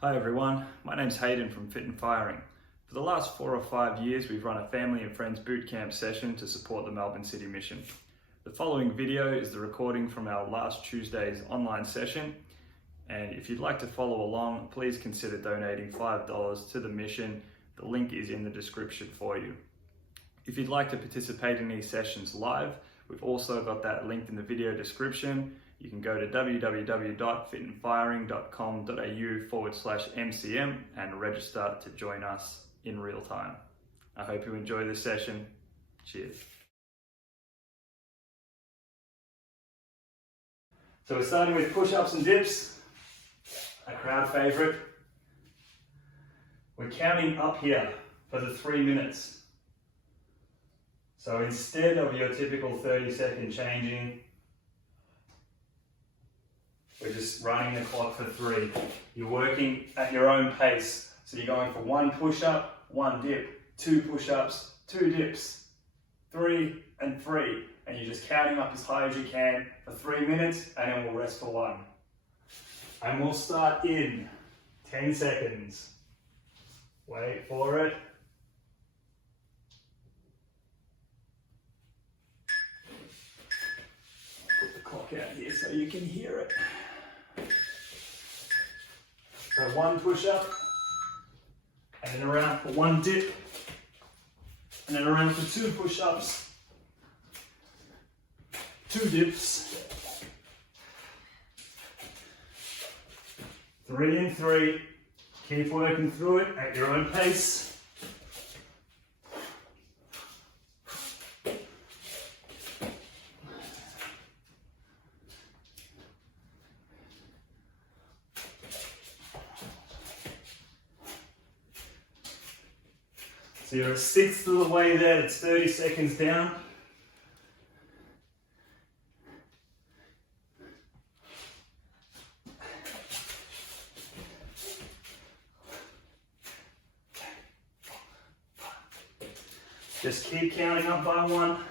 Hi everyone, my name's Hayden from Fit and Firing. For the last 4 or 5 years we've run a family and friends bootcamp session to support the Melbourne City mission. The following video is the recording from our last Tuesday's online session, and if you'd like to follow along, please consider donating $5 to the mission. The link is in the description for you. If you'd like to participate in these sessions live, we've also got that linked in the video description. You can go to www.fitandfiring.com.au/MCM and register to join us in real time. I hope you enjoy this session. Cheers. So we're starting with push-ups and dips, a crowd favorite. We're counting up here for the 3 minutes. So instead of your typical 30-second changing, we're just running the clock for 3. You're working at your own pace. So you're going for 1 push-up, 1 dip, 2 push-ups, 2 dips, 3 and 3. And you're just counting up as high as you can for 3 minutes, and then we'll rest for 1. And we'll start in 10 seconds. Wait for it. Put the clock out here so you can hear it. So 1 push-up, and then around for 1 dip, and then around for 2 push-ups, 2 dips, 3 and 3. Keep working through it at your own pace. So you're a sixth of the way there, it's 30 seconds down. Just keep counting up by 1.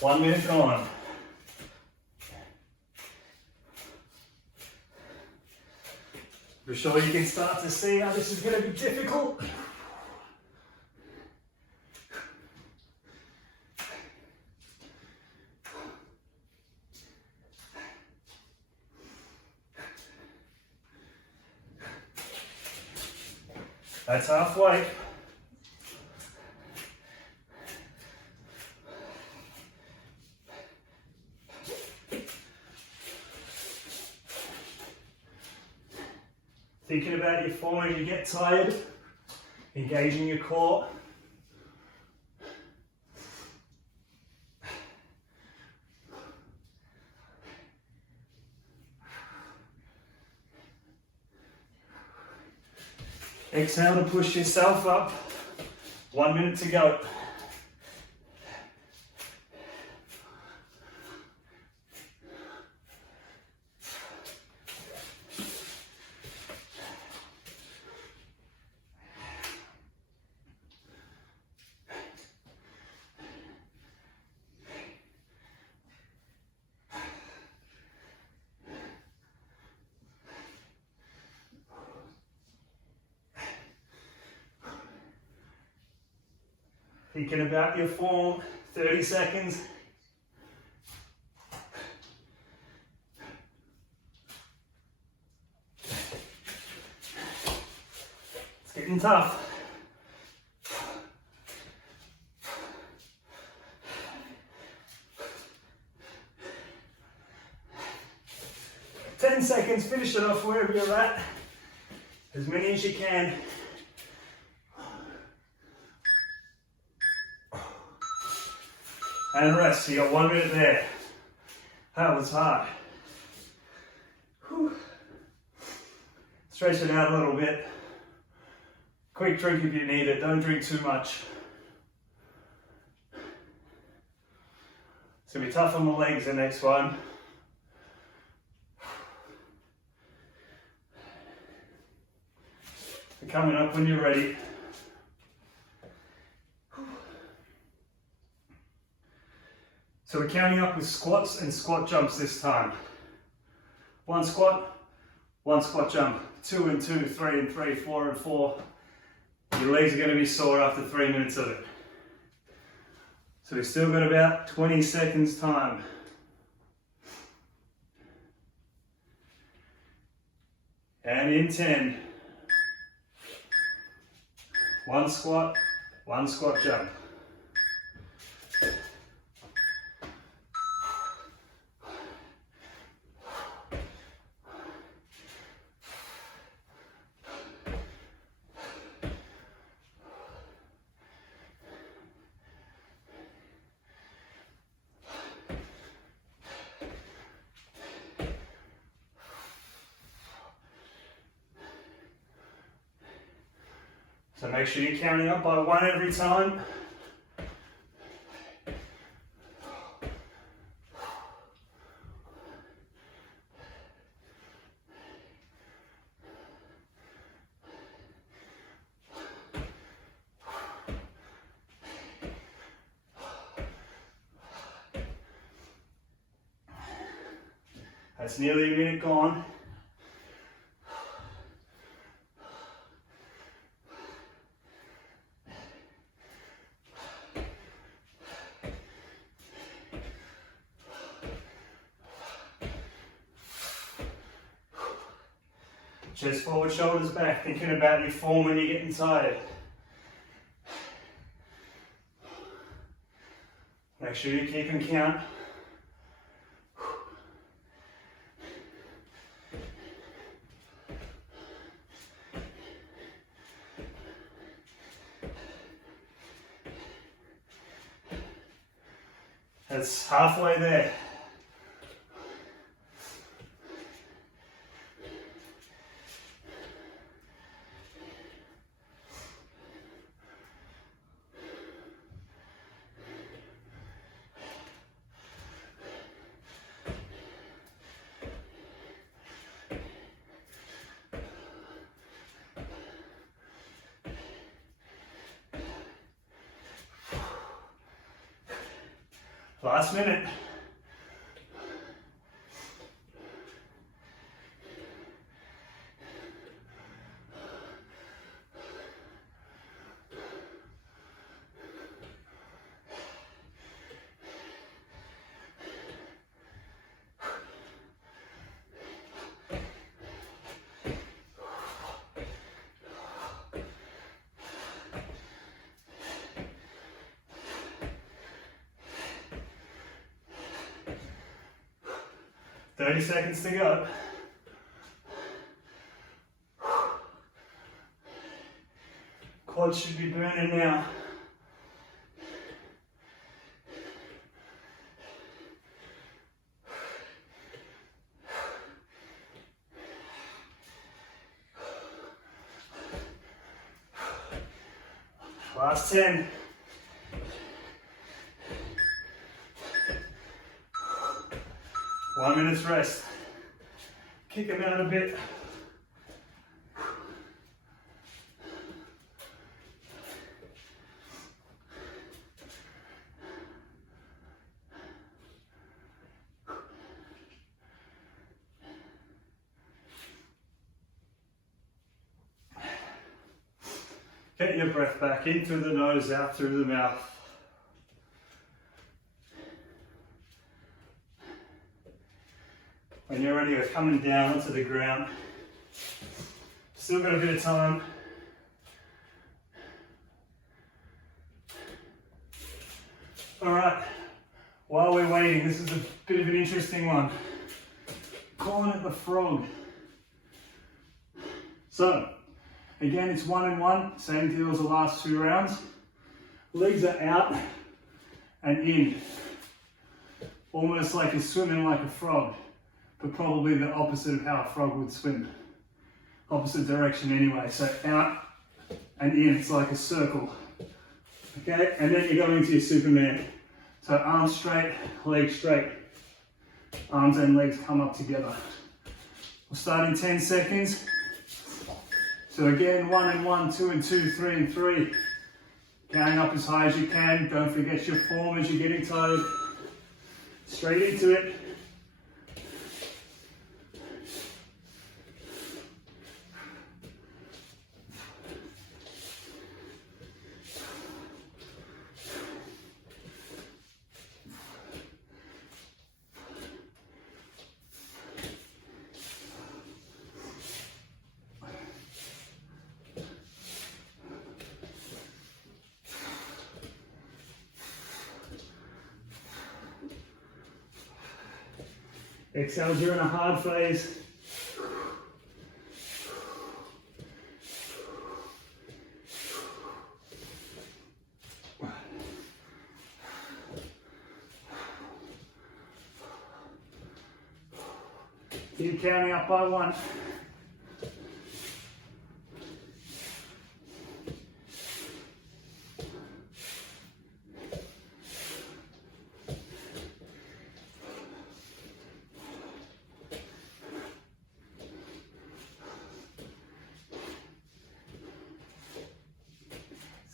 One minute gone. I'm sure you can start to see how this is going to be difficult. That's halfway. Thinking about your form as you get tired, engaging your core. Exhale to push yourself up. 1 minute to go. Thinking about your form, 30 seconds. It's getting tough. Ten seconds, finish it off wherever you're at. As many as you can. And rest, so you got 1 minute there. That was hard. Whew. Stretch it out a little bit. Quick drink if you need it, don't drink too much. It's gonna be tough on the legs the next one. Coming up when you're ready. So we're counting up with squats and squat jumps this time. 1 squat jump, 2 and 2, 3 and 3, 4 and 4. Your legs are going to be sore after 3 minutes of it. So we've still got about 20 seconds time. And in 10. 1 squat jump. So make sure you're counting up by 1 every time. That's nearly a minute gone. Chest forward, shoulders back, thinking about your form when you're getting tired. Make sure you keep them count. That's halfway there. Last minute. Thirty seconds to go. Quads should be burning now. Last 10. One minute's rest. Kick them out a bit. Get your breath back in through the nose, out through the mouth. When you're ready, we're coming down onto the ground. Still got a bit of time. All right, while we're waiting, this is a bit of an interesting one. Calling it the frog. So, again, it's 1 and 1, same deal as the last 2 rounds. Legs are out and in. Almost like you're swimming like a frog, but probably the opposite of how a frog would swim. Opposite direction anyway, so out and in, it's like a circle. Okay, and then you're going into your Superman. So arms straight, legs straight. Arms and legs come up together. We'll start in 10 seconds. So again, 1 and 1, 2 and 2, 3 and 3. Going up as high as you can. Don't forget your form as you're getting tired. Straight into it. Exhale during a hard phase. Keep counting up by 1.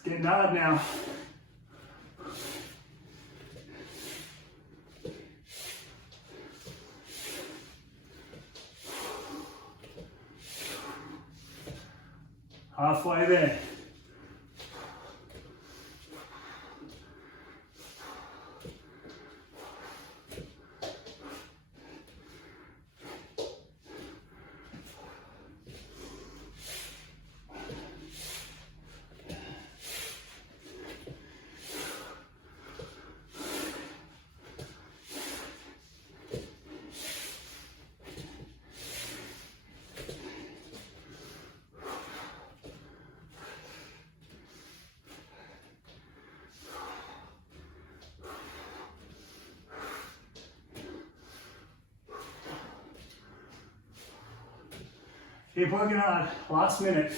Getting hard now. Halfway there. Keep working hard, last minute.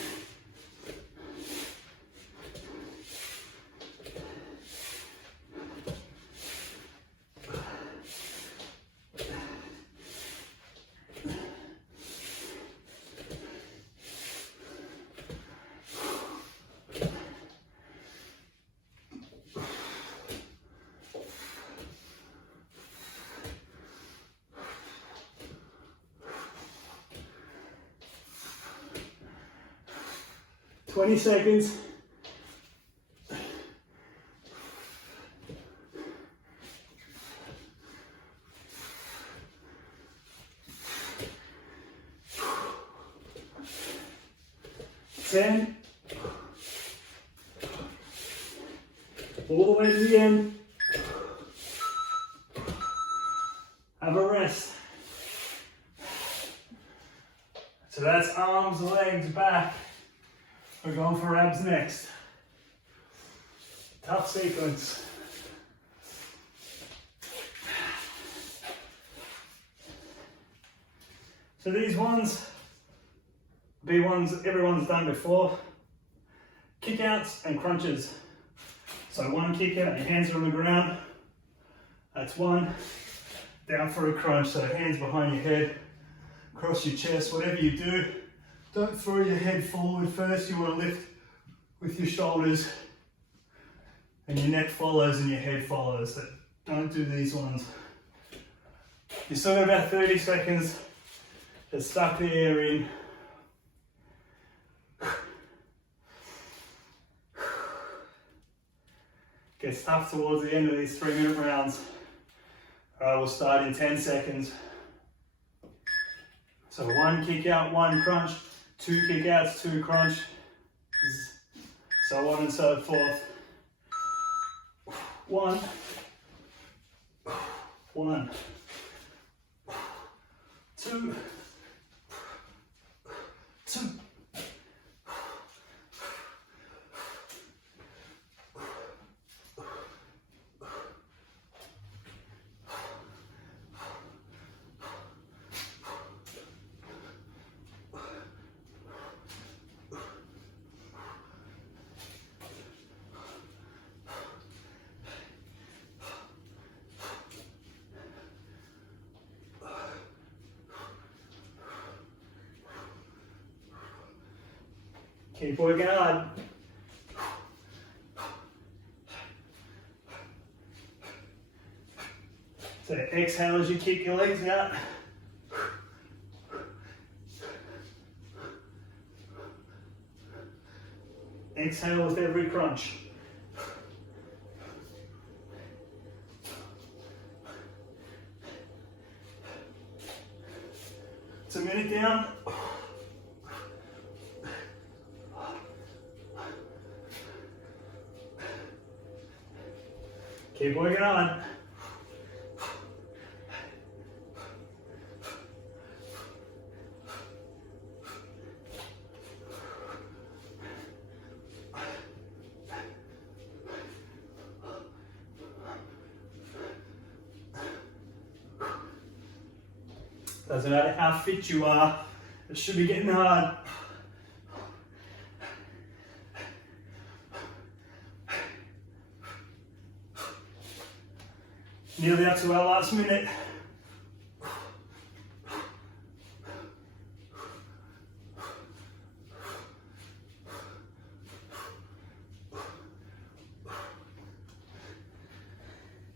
Twenty seconds. Ten. All the way to the end. Have a rest. So that's arms, legs, back. We're going for abs next. Tough sequence. So these ones, be ones everyone's done before. Kick outs and crunches. So one kick out, your hands are on the ground. That's one. Down for a crunch, so hands behind your head, across your chest, whatever you do. Don't throw your head forward first, you want to lift with your shoulders and your neck follows and your head follows. So don't do these ones. You still got about 30 seconds to suck the air in. Gets tough towards the end of these 3-minute rounds. Alright, we'll start in 10 seconds. So one kick out, one crunch. 2 kick outs, 2 crunch, so on and so forth. 1, 1, 2, 2. Keep working hard. So exhale as you kick your legs out. Exhale with every crunch. It's a minute down. Keep working on. Doesn't matter how fit you are, it should be getting hard. Nearly up to our last minute.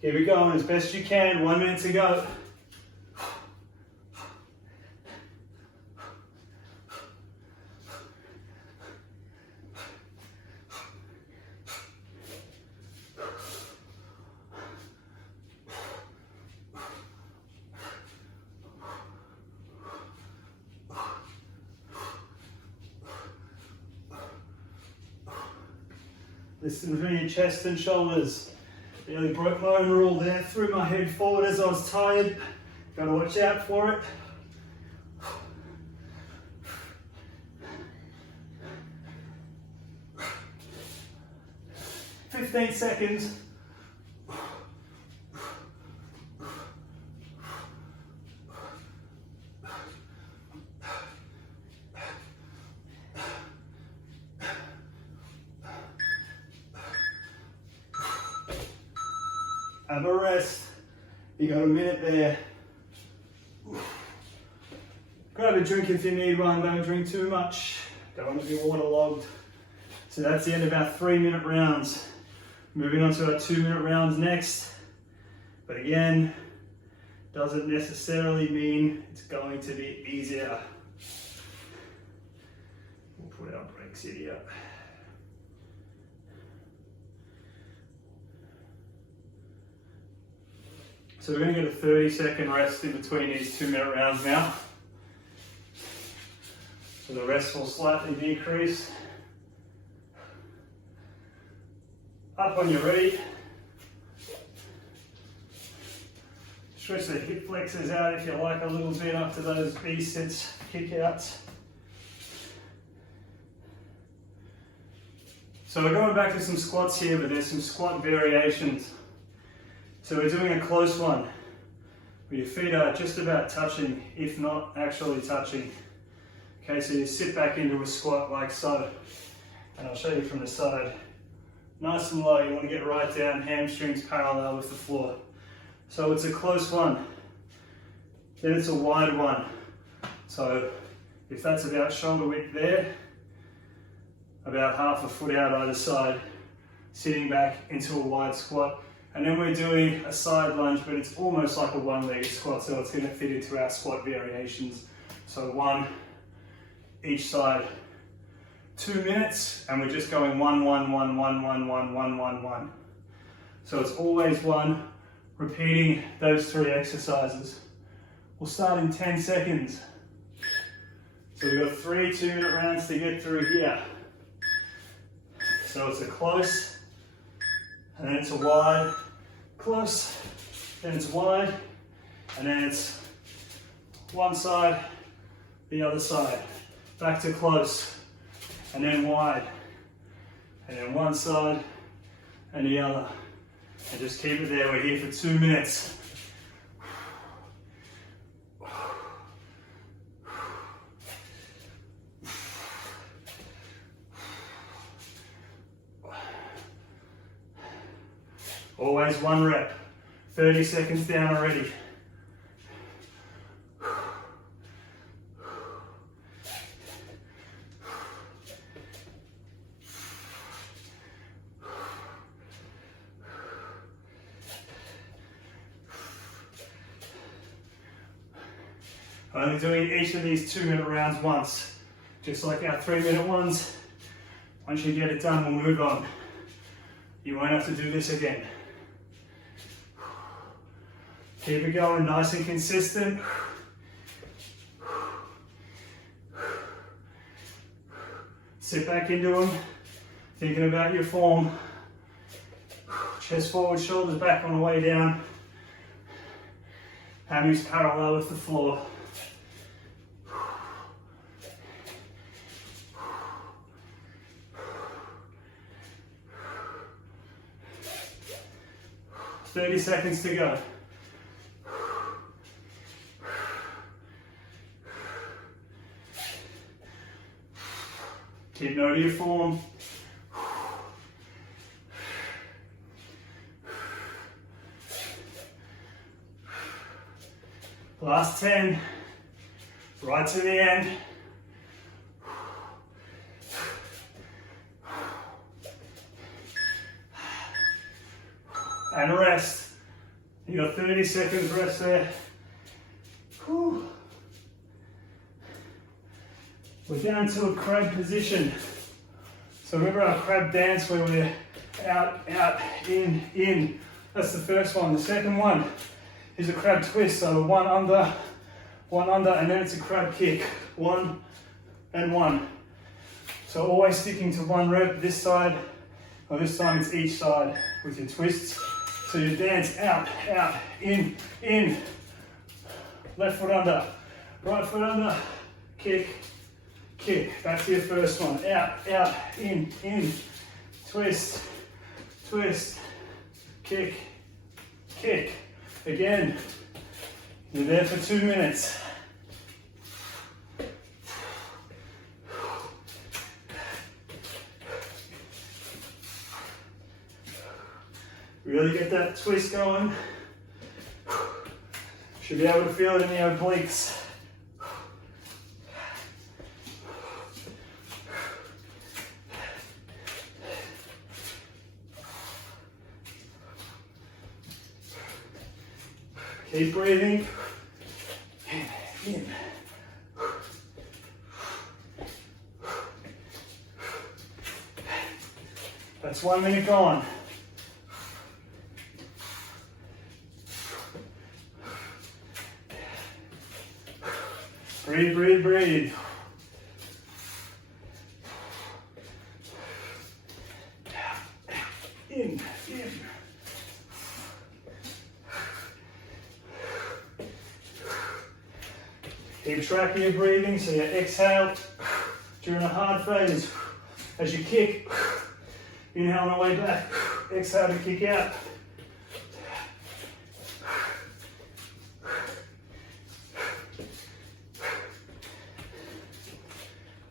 Keep it going as best you can, 1 minute to go. Listen through your chest and shoulders. Nearly broke my own rule there. Threw my head forward as I was tired. Got to watch out for it. "15 seconds. Have a rest. You got a minute there. Grab a drink if you need one. Don't drink too much. Don't want to be waterlogged. So that's the end of our 3-minute rounds. Moving on to our 2-minute rounds next. But again, doesn't necessarily mean it's going to be easier. We'll put our breaks here. So we're going to get a 30-second rest in between these 2-minute rounds now. So the rest will slightly decrease. Up when you're ready. Stretch the hip flexors out if you like a little bit up to those B-sits, kick outs. So we're going back to some squats here, but there's some squat variations. So we're doing a close one, where your feet are just about touching, if not actually touching. Okay, so you sit back into a squat like so, and I'll show you from the side. Nice and low, you want to get right down, hamstrings parallel with the floor. So it's a close one, then it's a wide one. So if that's about shoulder width there, about half a foot out either side, sitting back into a wide squat. And then we're doing a side lunge, but it's almost like a one-legged squat, so it's going to fit into our squat variations. So 1 each side, 2 minutes, and we're just going 1, 1, 1, 1, 1, 1, 1, 1, 1. So it's always 1, repeating those 3 exercises. We'll start in 10 seconds. So we've got 3 2-minute rounds to get through here. So it's a close, and then it's a wide, close, then it's wide, and then it's one side, the other side. Back to close, and then wide, and then one side and the other. And just keep it there. We're here for 2 minutes. Always 1 rep. 30 seconds down already. Only doing each of these 2-minute rounds once, just like our 3-minute ones. Once you get it done, we'll move on. You won't have to do this again. Keep it going, nice and consistent. Sit back into them, thinking about your form. Chest forward, shoulders back on the way down. Hammies parallel with the floor. "30 seconds to go." Keep note of your form. Last 10, right to the end. And rest. You got 30 seconds rest there. Whew. We're down to a crab position. So remember our crab dance where we're out, out, in. That's the first one. The second one is a crab twist. So one under, and then it's a crab kick. 1 and 1. So always sticking to 1 rep this side, or this time it's each side with your twists. So you dance out, out, in. Left foot under, right foot under, kick, kick. Back to your first one. Out, out, in, twist, twist, kick, kick. Again, you're there for 2 minutes. Really get that twist going. Should be able to feel it in the obliques. Keep breathing. In. That's 1 minute gone. Breathe, breathe, breathe. In. Keep track of your breathing, so you exhale during a hard phase. As you kick, inhale on the way back, exhale to kick out.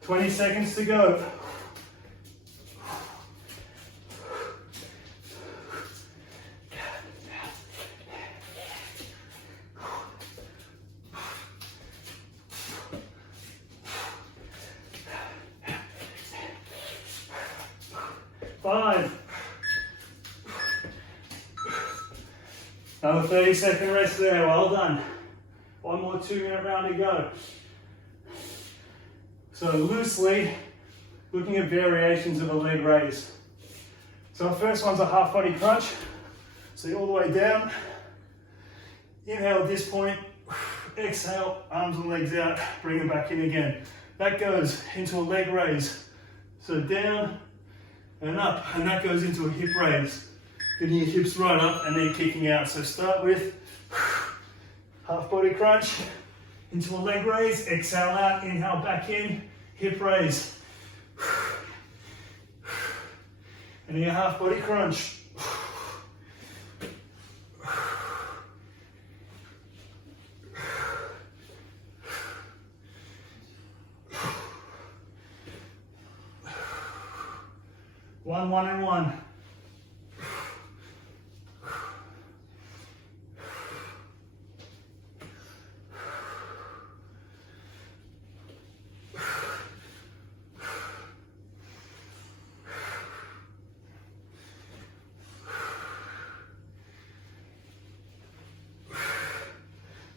"20 seconds to go." Five. Another 30-second rest there, well done. One more 2-minute round to go. So loosely, looking at variations of a leg raise. So our first one's a half body crunch. So you're all the way down. Inhale at this point, exhale, arms and legs out, bring them back in again. That goes into a leg raise. So down and up, and that goes into a hip raise. Getting your hips right up and then kicking out. So start with half body crunch into a leg raise, exhale out, inhale back in, hip raise. And then your half body crunch. One and one.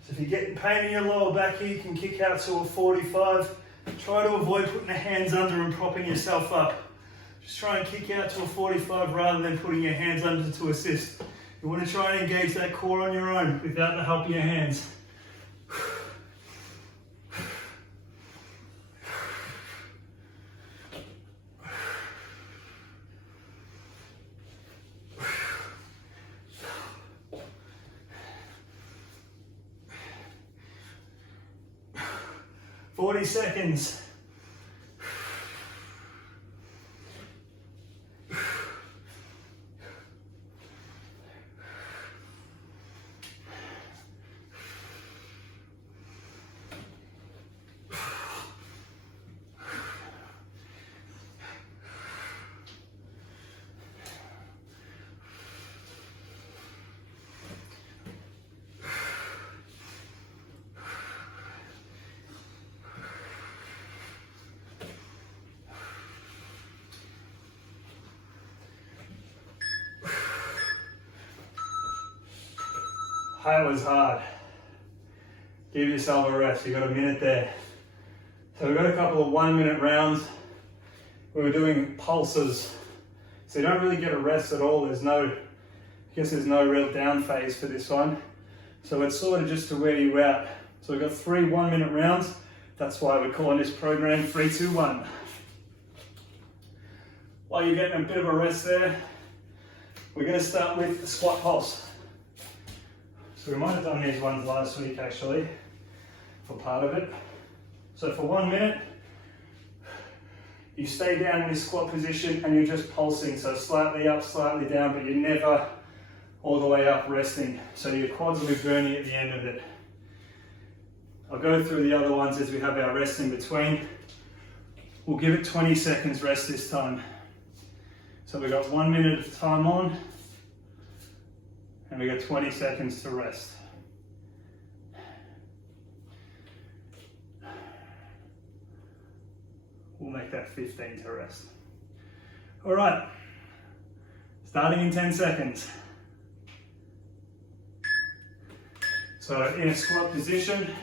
So if you're getting pain in your lower back here, you can kick out to a 45. Try to avoid putting the hands under and propping yourself up. Just try and kick out to a 45 rather than putting your hands under to assist. You want to try and engage that core on your own without the help of your hands. Forty seconds. That was hard. Give yourself a rest, you've got a minute there. So we've got a couple of 1 minute rounds. We were doing pulses. So you don't really get a rest at all. There's no real down phase for this one. So it's sort of just to wear you out. So we've got 3 1 minute rounds. That's why we're calling this program 3, 2, 1. While you're getting a bit of a rest there, we're going to start with the squat pulse. So we might have done these ones last week actually, for part of it. So for 1 minute, you stay down in this squat position and you're just pulsing. So slightly up, slightly down, but you're never all the way up resting. So your quads will be burning at the end of it. I'll go through the other ones as we have our rest in between. We'll give it 20 seconds rest this time. So we've got 1 minute of time on, and we got 20 seconds to rest. We'll make that 15 to rest. All right, starting in 10 seconds. So in a squat position,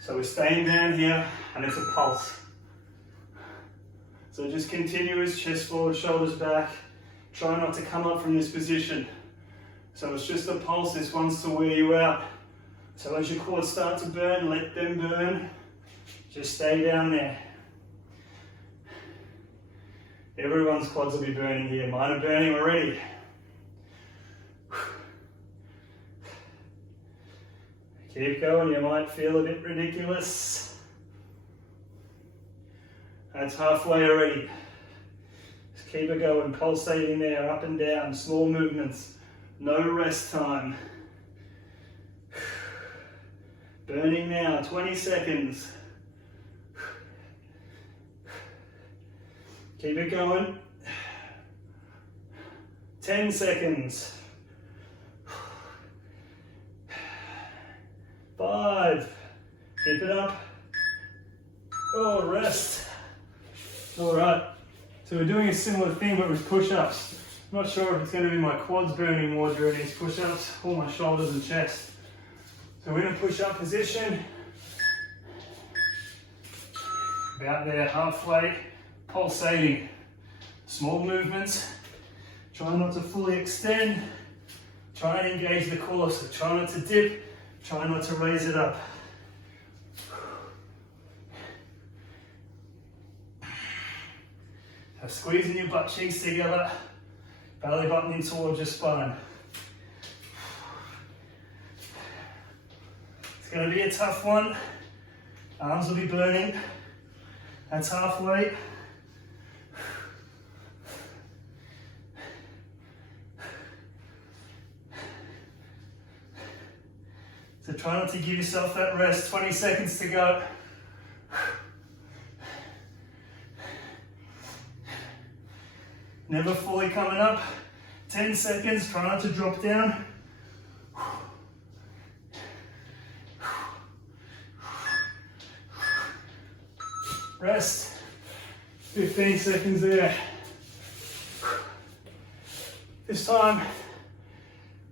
so we're staying down here and it's a pulse. So just continuous, chest forward, shoulders back. Try not to come up from this position. So it's just a pulse, this one's to wear you out. So as your quads start to burn, let them burn. Just stay down there. Everyone's quads will be burning here. Mine are burning already. Keep going, you might feel a bit ridiculous. That's halfway already. Just keep it going, pulsating there, up and down, small movements, no rest time. Burning now, 20 seconds. Keep it going. 10 seconds. 5. Keep it up. Oh, rest. All right. So we're doing a similar thing but with push-ups. Not sure if it's going to be my quads burning more during these push-ups or my shoulders and chest. So we're in a push-up position. About there, halfway, pulsating. Small movements. Try not to fully extend. Try and engage the core, so try not to dip. Try not to raise it up. So squeezing your butt cheeks together, belly button in towards your spine. It's going to be a tough one. Arms will be burning. That's halfway. So try not to give yourself that rest. 20 seconds to go. Never fully coming up. 10 seconds, try not to drop down. Rest. 15 seconds there. This time,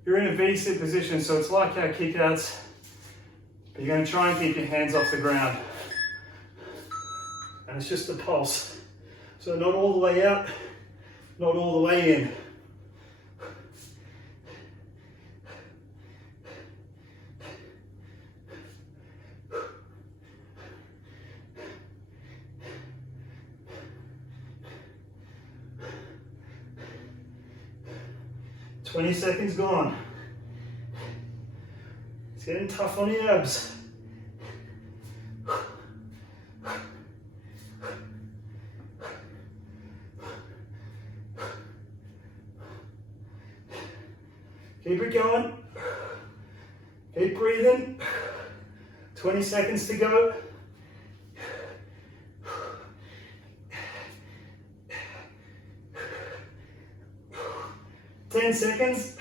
You're in a V-sit position, so it's like our kickouts, but you're going to try and keep your hands off the ground. And it's just a pulse. So not all the way out, not all the way in. "20 seconds gone." It's getting tough on the abs. Keep it going. Keep breathing. 20 seconds to go. Ten seconds.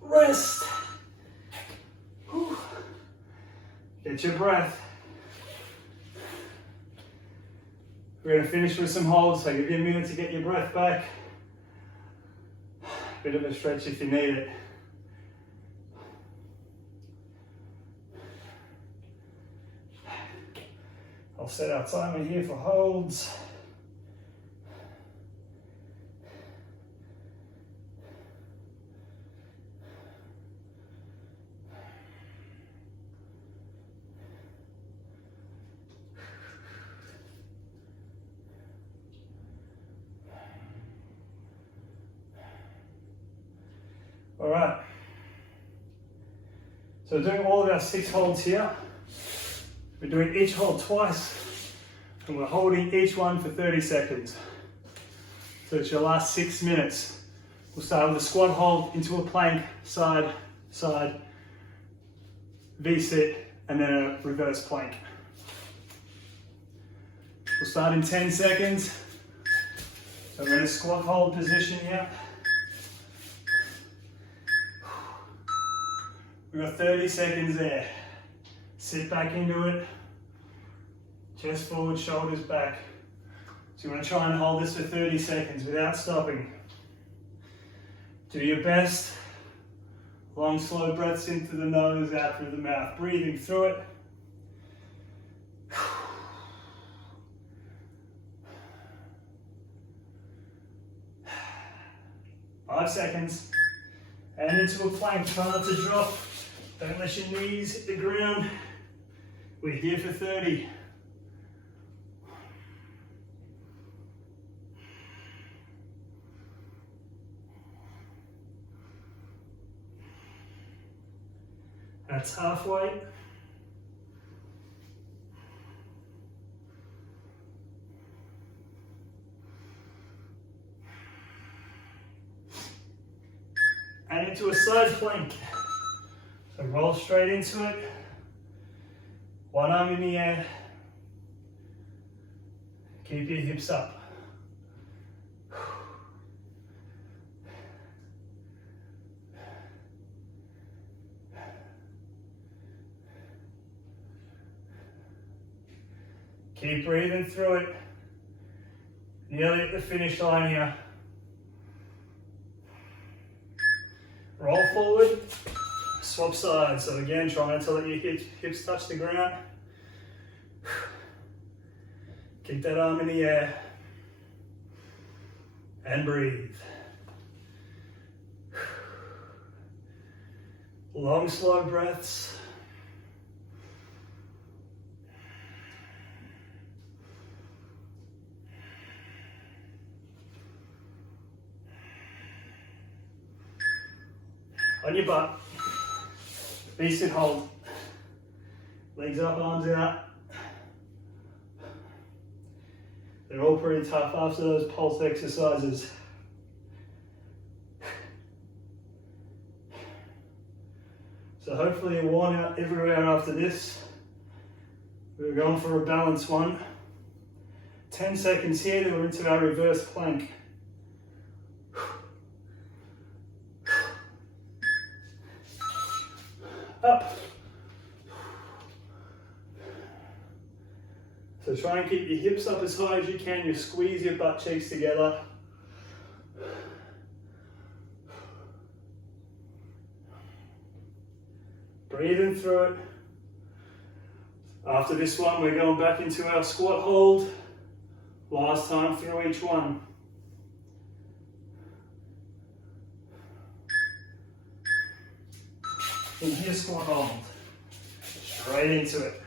Rest. Get your breath. We're going to finish with some holds, so give you a minute to get your breath back. Bit of a stretch if you need it. I'll set our timer here for holds. All right. So we're doing all of our 6 holds here. We're doing each hold twice, and we're holding each one for 30 seconds. So it's your last 6 minutes. We'll start with a squat hold into a plank, side, side, V-sit, and then a reverse plank. We'll start in 10 seconds. So we're in a squat hold position here. We've got 30 seconds there. Sit back into it. Chest forward, shoulders back. So you want to try and hold this for 30 seconds without stopping. Do your best. Long, slow breaths into the nose, out through the mouth. Breathing through it. 5 seconds. And into a plank. Try not to drop. Don't let your knees hit the ground. We're here for 30. That's halfway. And into a side plank. So roll straight into it. One arm in the air. Keep your hips up. Keep breathing through it. Nearly at the finish line here. Roll forward, swap sides. So again, try not to let your hips touch the ground. Keep that arm in the air. And breathe. Long, slow breaths. On your butt, V-sit hold, legs up, arms out. They're all pretty tough after those pulse exercises. So hopefully you're worn out everywhere after this. We're going for a balanced one. 10 seconds here, then we're into our reverse plank. Up. So try and keep your hips up as high as you can. You squeeze your butt cheeks together. Breathing through it. After this one, we're going back into our squat hold. Last time through each one. Into your squat hold. Straight into it.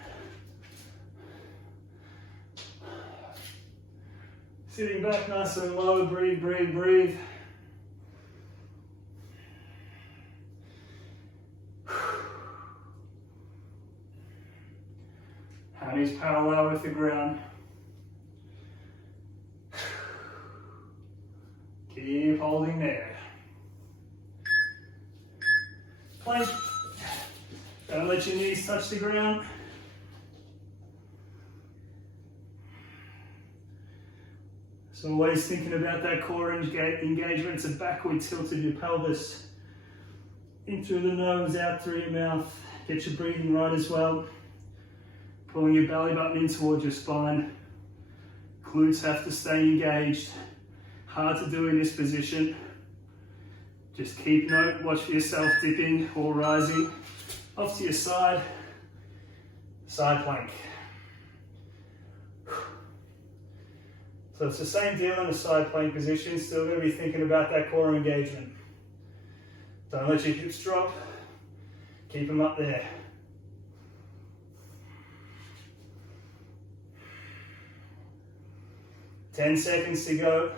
Sitting back nice and low, breathe, breathe, breathe. Hammies parallel with the ground. Keep holding there. Plank. Don't let your knees touch the ground. So always thinking about that core engagement. It's a backward tilt of your pelvis. In through the nose, out through your mouth. Get your breathing right as well. Pulling your belly button in towards your spine. Glutes have to stay engaged. Hard to do in this position. Just keep note, watch for yourself dipping or rising. Off to your side. Side plank. So it's the same deal in a side plank position, still going to be thinking about that core engagement. Don't let your hips drop, keep them up there. Ten seconds to go.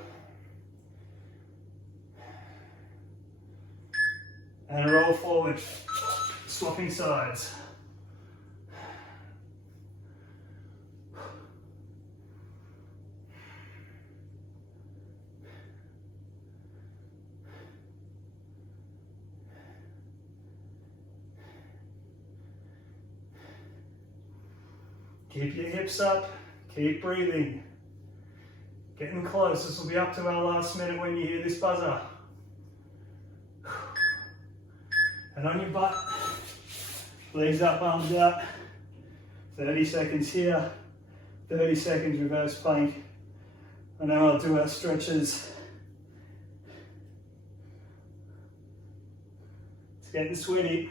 And roll forward, swapping sides. Keep your hips up, keep breathing. Getting close, this will be up to our last minute when you hear this buzzer. And on your butt, legs up, arms out. 30 seconds here, 30 seconds reverse plank. And now I'll do our stretches. It's getting sweaty.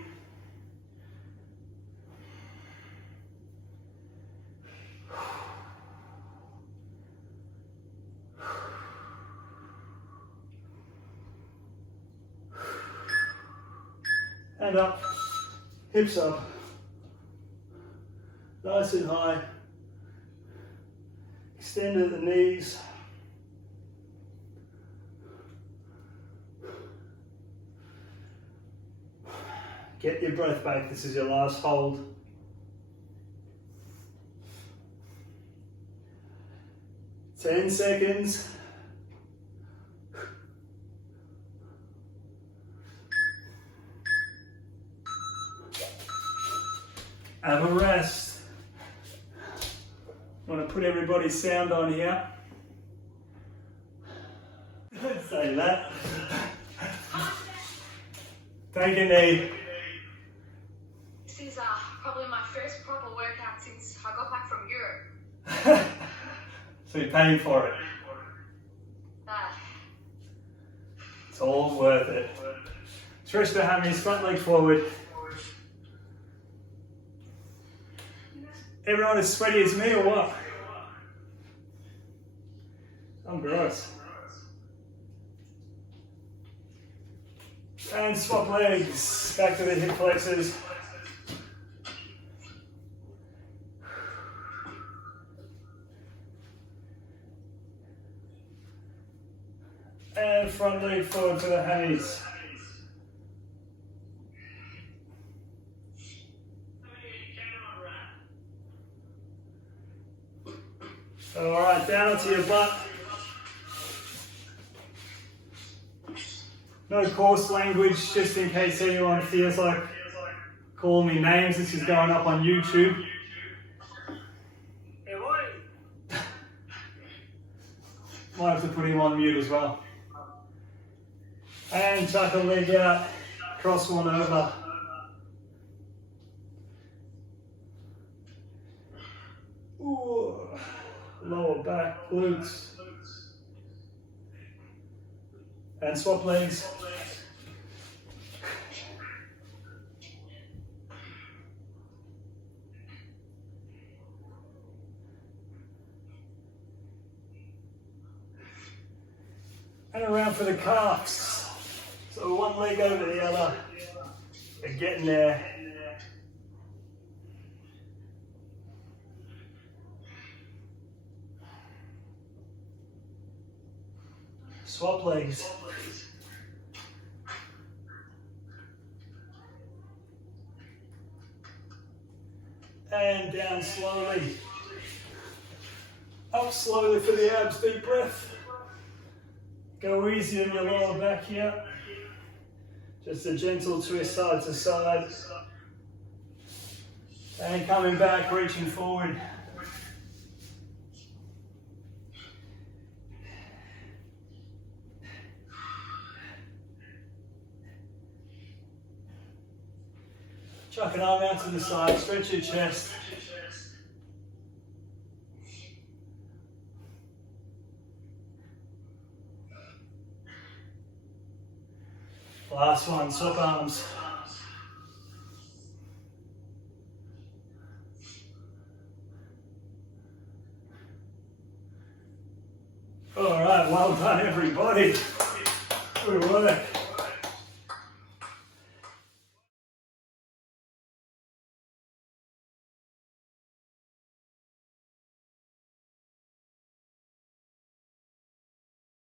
And up, hips up, nice and high, extend at the knees, get your breath back, this is your last hold. Ten seconds. Have a rest. I want to put everybody's sound on here. Don't say that. Take a knee. This is probably my first proper workout since I got back from Europe. So you're paying for it. It's all worth it. Stretch the hammies, front leg forward. Everyone as sweaty as me or what? I'm gross. And swap legs, back to the hip flexors. And front leg forward for the hammies. All right, down onto your butt. No coarse language, just in case anyone feels like calling me names. This is going up on YouTube. Might have to put him on mute as well. And chuck a leg out, cross one over. Ooh. Lower back, glutes. And swap legs. And around for the calves. So one leg over the other. We're getting there. Swap legs. And down slowly. Up slowly for the abs, deep breath. Go easy on your lower back here. Just a gentle twist side to side. And coming back, reaching forward. Chuck an arm out to the side, stretch your chest. Last one, swap arms. All right, well done everybody. Good work.